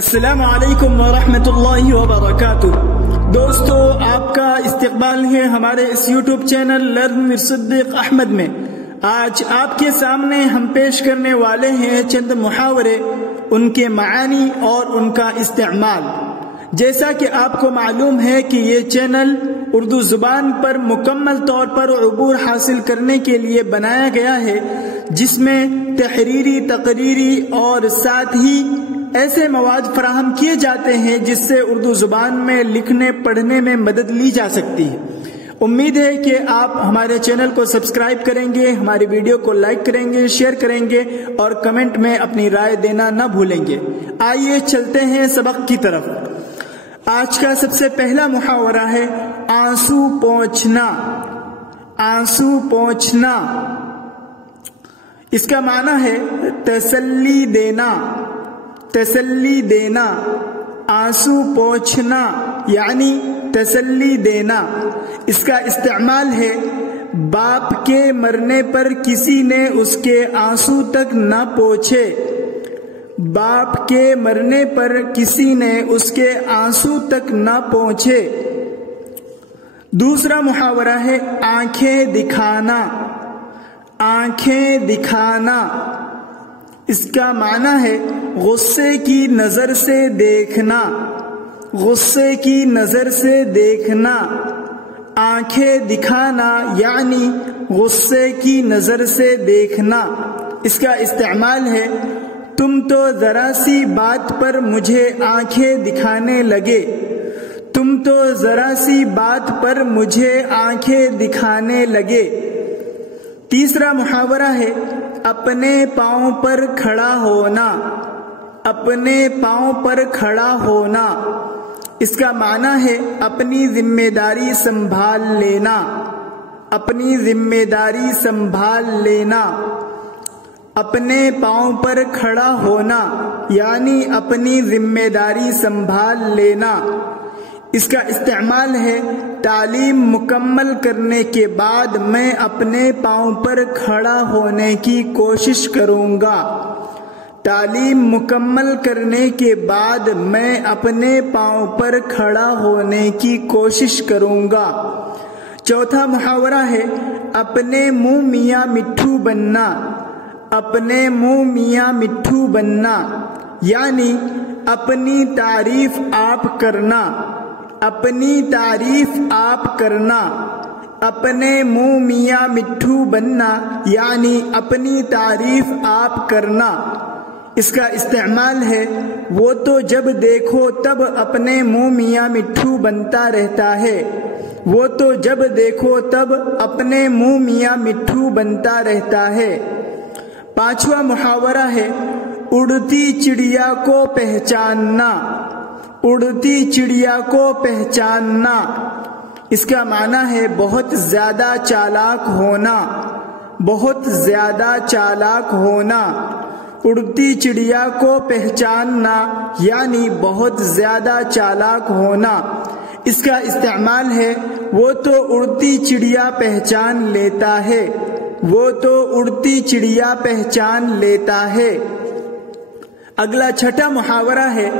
السلام علیکم ورحمۃ اللہ وبرکاتہ۔ دوستو، آپ کا استقبال ہے ہمارے اس یوٹیوب چینل لرن ود صدیق احمد میں۔ آج آپ کے سامنے ہم پیش کرنے والے ہیں چند محاورے، ان کے معانی اور ان کا استعمال۔ جیسا کہ آپ کو معلوم ہے کہ یہ چینل اردو زبان پر مکمل طور پر عبور حاصل کرنے کے لیے بنایا گیا ہے، جس میں تحریری، تقریری اور ساتھ ہی ایسے مواد فراہم کیے جاتے ہیں جس سے اردو زبان میں لکھنے پڑھنے میں مدد لی جا سکتی ہے۔ امید ہے کہ آپ ہمارے چینل کو سبسکرائب کریں گے، ہماری ویڈیو کو لائک کریں گے، شیئر کریں گے اور کمنٹ میں اپنی رائے دینا نہ بھولیں گے۔ آئیے چلتے ہیں سبق کی طرف۔ آج کا سب سے پہلا محاورہ ہے آنسو پوچھنا۔ آنسو پوچھنا، اس کا معنی ہے تسلی دینا، تسلی دینا۔ آنسو پوچھنا یعنی تسلی دینا۔ اس کا استعمال ہے باپ کے مرنے پر کسی نے اس کے آنسو تک نہ پوچھے۔ باپ کے مرنے پر کسی نے اس کے آنسو تک نہ پہنچے۔ دوسرا محاورہ ہے آنکھیں دکھانا۔ آنکھیں دکھانا، اس کا معنی ہے غصے کی نظر سے دیکھنا، غصے کی نظر سے دیکھنا۔ آنکھیں دکھانا یعنی غصے کی نظر سے دیکھنا۔ اس کا استعمال ہے تم تو ذرا سی بات پر مجھے آنکھیں دکھانے لگے۔ تم تو ذرا سی بات پر مجھے آنکھیں دکھانے لگے۔ تیسرا محاورہ ہے اپنے پاؤں پر کھڑا ہونا۔ اپنے پاؤں پر کھڑا ہونا، اس کا معنی ہے اپنی ذمہ داری سنبھال لینا، اپنی ذمہ داری سنبھال لینا۔ اپنے پاؤں پر کھڑا ہونا یعنی اپنی ذمہ داری سنبھال لینا۔ اس کا استعمال ہے تعلیم مکمل کرنے کے بعد میں اپنے پاؤں پر کھڑا ہونے کی کوشش کروں گا۔ تعلیم مکمل کرنے کے بعد میں اپنے پاؤں پر کھڑا ہونے کی کوشش کروں گا۔ چوتھا محاورہ ہے اپنے منہ میاں مٹھو بننا۔ اپنے منہ میاں مٹھو بننا یعنی اپنی تعریف آپ کرنا، اپنی تعریف آپ کرنا۔ اپنے منہ میاں مٹھو بننا یعنی اپنی تعریف آپ کرنا۔ اس کا استعمال ہے وہ تو جب دیکھو تب اپنے منہ میاں مٹھو بنتا رہتا ہے۔ وہ تو جب دیکھو تب اپنے منہ میاں مٹھو بنتا رہتا ہے۔ پانچواں محاورہ ہے اڑتی چڑیا کو پہچاننا۔ اڑتی چڑیا کو پہچاننا، اس کا معنی ہے بہت زیادہ چالاک ہونا، بہت زیادہ چالاک ہونا۔ اڑتی چڑیا کو پہچاننا یعنی بہت زیادہ چالاک ہونا۔ اس کا استعمال ہے وہ تو اڑتی چڑیا پہچان لیتا ہے، وہ تو اڑتی چڑیا پہچان لیتا ہے۔ اگلا چھٹا محاورہ ہے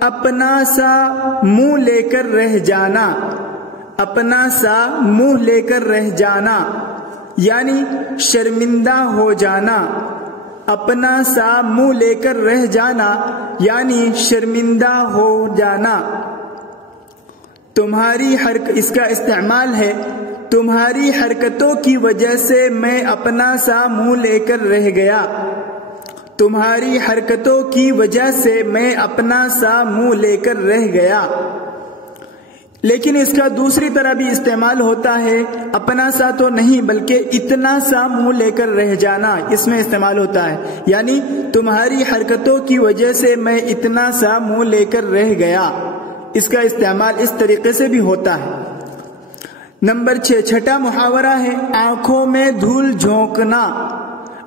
اپنا سا منہ لے کر رہ جانا۔ اپنا سا منہ لے کر رہ جانا یعنی شرمندہ ہو جانا۔ اپنا سا منہ لے کر رہ جانا یعنی شرمندہ ہو جانا۔ تمہاری اس کا استعمال ہے تمہاری حرکتوں کی وجہ سے میں اپنا سا منہ لے کر رہ گیا۔ تمہاری حرکتوں کی وجہ سے میں اپنا سا منہ لے کر رہ گیا۔ لیکن اس کا دوسری طرح بھی استعمال ہوتا ہے، اپنا سا تو نہیں بلکہ اتنا سا منہ لے کر رہ جانا، اس میں استعمال ہوتا ہے، یعنی تمہاری حرکتوں کی وجہ سے میں اتنا سا منہ لے کر رہ گیا۔ اس کا استعمال اس طریقے سے بھی ہوتا ہے۔ نمبر 6، چھٹا محاورہ ہے آنکھوں میں دھول جھونکنا۔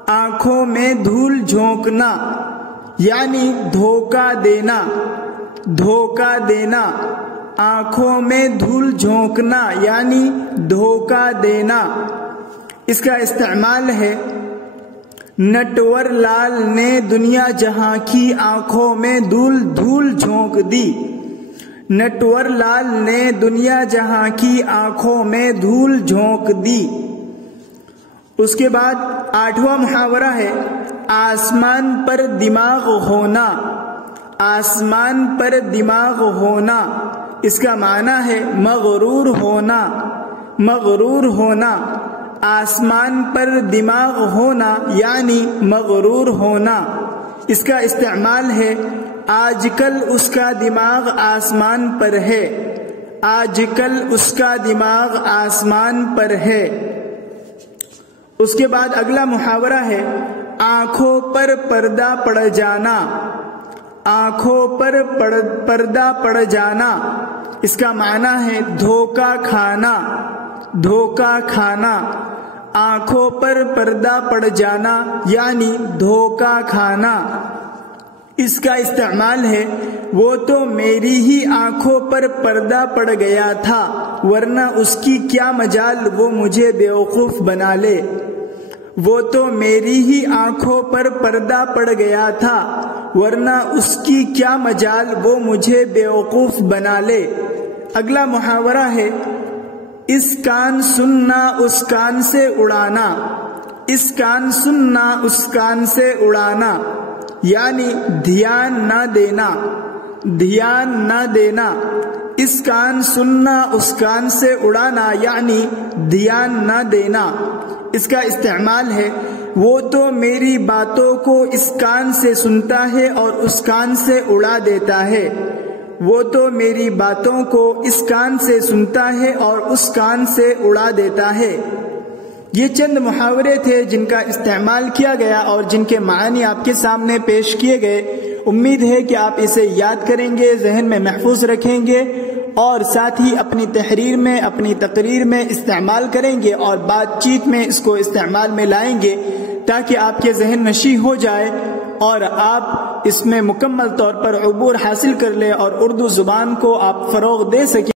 آنکھوں میں دھول جھونکنا یعنی دھوکہ دینا، دھوکہ دینا۔ آنکھوں میں دھول جھونکنا یعنی دھوکہ دینا۔ اس کا استعمال ہے نٹور لال نے دنیا جہاں کی آنکھوں میں دھول دھول جھونک دی، نٹور لال نے دنیا جہاں کی آنکھوں میں دھول جھونک دی۔ اس کے بعد 8واں محاورہ ہے آسمان پر دماغ ہونا، آسمان پر دماغ ہونا، اس کا معنی ہے مغرور ہونا، مغرور ہونا۔ آسمان پر دماغ ہونا یعنی مغرور ہونا، اس کا استعمال ہے آج کل اس کا دماغ آسمان پر ہے، آج کل اس کا دماغ آسمان پر ہے۔ اس کے بعد اگلا محاورہ ہے آنکھوں پر پردہ پڑ جانا، آنکھوں پر پردہ پڑ جانا، اس کا معنی ہے دھوکہ کھانا، دھوکہ کھانا۔ آنکھوں پر پردہ پڑ جانا یعنی دھوکہ کھانا، اس کا استعمال ہے وہ تو میری ہی آنکھوں پر پردہ پڑ گیا تھا ورنہ اس کی کیا مجال وہ مجھے بیوقوف بنا لے، وہ تو میری ہی آنکھوں پر پردہ پڑ گیا تھا ورنہ اس کی کیا مجال وہ مجھے بیوقوف بنا لے۔ اگلا محاورہ ہے اس کان سننا اس کان سے اڑانا، اس کان سننا اس کان سے اڑانا یعنی دھیان نہ دینا، دھیان نہ دینا۔ اس کان سننا اس کان سے اڑانا یعنی دھیان نہ دینا، اس کا استعمال ہے وہ تو میری باتوں کو اس کان سے سنتا ہے اور اس کان سے اڑا دیتا ہے، وہ تو میری باتوں کو اس کان سے سنتا ہے اور اس کان سے اڑا دیتا ہے۔ یہ چند محاورے تھے جن کا استعمال کیا گیا اور جن کے معنی آپ کے سامنے پیش کیے گئے۔ امید ہے کہ آپ اسے یاد کریں گے، ذہن میں محفوظ رکھیں گے اور ساتھ ہی اپنی تحریر میں، اپنی تقریر میں استعمال کریں گے اور بات چیت میں اس کو استعمال میں لائیں گے تاکہ آپ کے ذہن نشیں ہو جائے اور آپ اس میں مکمل طور پر عبور حاصل کر لیں اور اردو زبان کو آپ فروغ دے سکیں۔